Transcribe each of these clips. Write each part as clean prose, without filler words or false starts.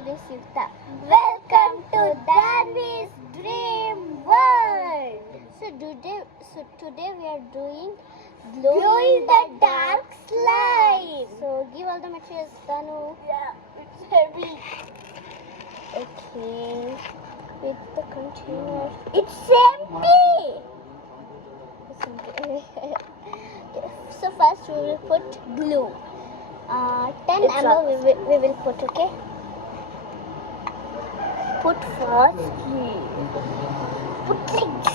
name is Yukta. Welcome to Danvi's Dream World. Today we are doing glow in the dark slime. So give all the materials, Danu. Yeah, it's heavy. Okay. With the container. It's empty. So first we will put glue. 10 It's ml we will put, okay? Put first. Put things.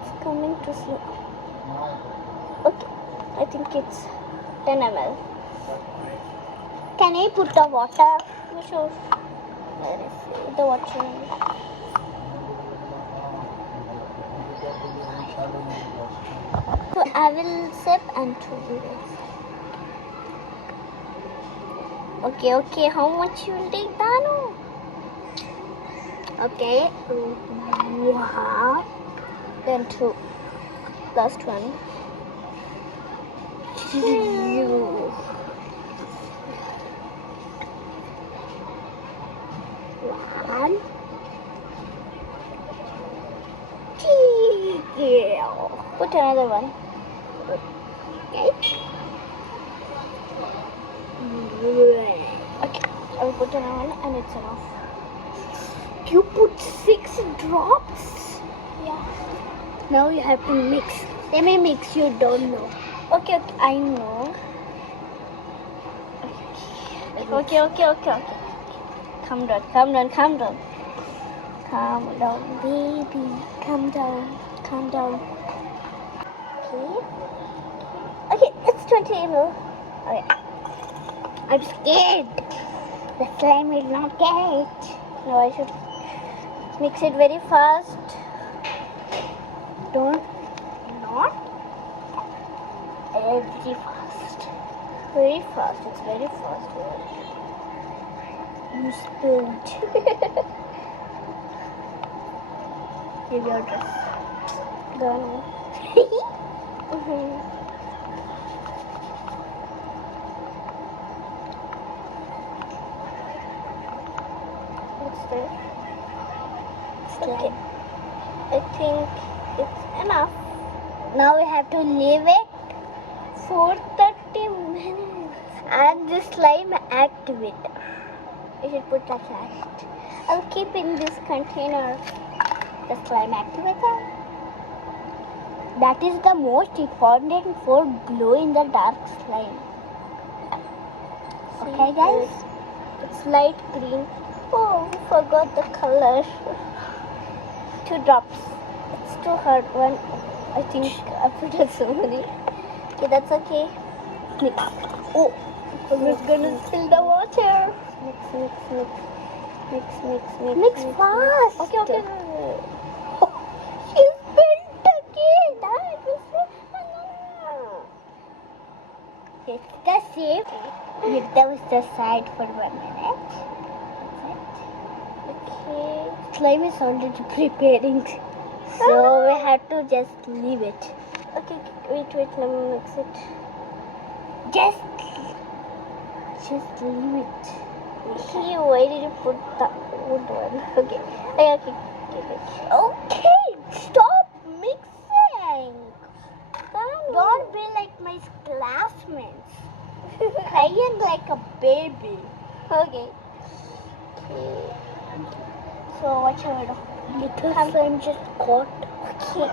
It's coming too slow. Okay, I think it's 10 ml. Can I put the water? Sure. Let me see the water. So I will sip and two will. Okay. How much you will take, Danu? Okay. 1. Then 2. Last one. 2. 1. 2. Put another one. Okay. Okay, I will put another one and it's enough. You put 6 drops? Yeah. Now you have to mix. Let me mix, you don't know. Okay, I know. Okay. Calm down, baby. Calm down. Okay, it's 20 ml. Okay. I'm scared. The slime will not get it. Now I should mix it very fast. Don't. Not. Very fast. Very fast. It's very fast. You spilled. Give your dress. Done. What's there? Okay. I think it's enough. Now we have to leave it For 30 minutes. and the slime activate. We should put that last. I'll keep in this container the slime activator. That is the most important for glow in the dark slime. Okay, guys? It's light green. Oh, we forgot the color. 2 drops. It's too hard one. I think I put it so many. Okay, that's okay. Mix. Oh, We're gonna spill the water. Mix fast. Okay. You spilled again. It's the same. Leave those the side for 1 minute. Okay. Slime is already preparing. So we have to just leave it. Okay, wait, let me mix it. Just leave it. Okay, why did you put the wood one? Okay. Okay, stop mixing. Done. Don't be like my classmates. Crying like a baby. Okay. So what shall I do? Little slime just got. Okay.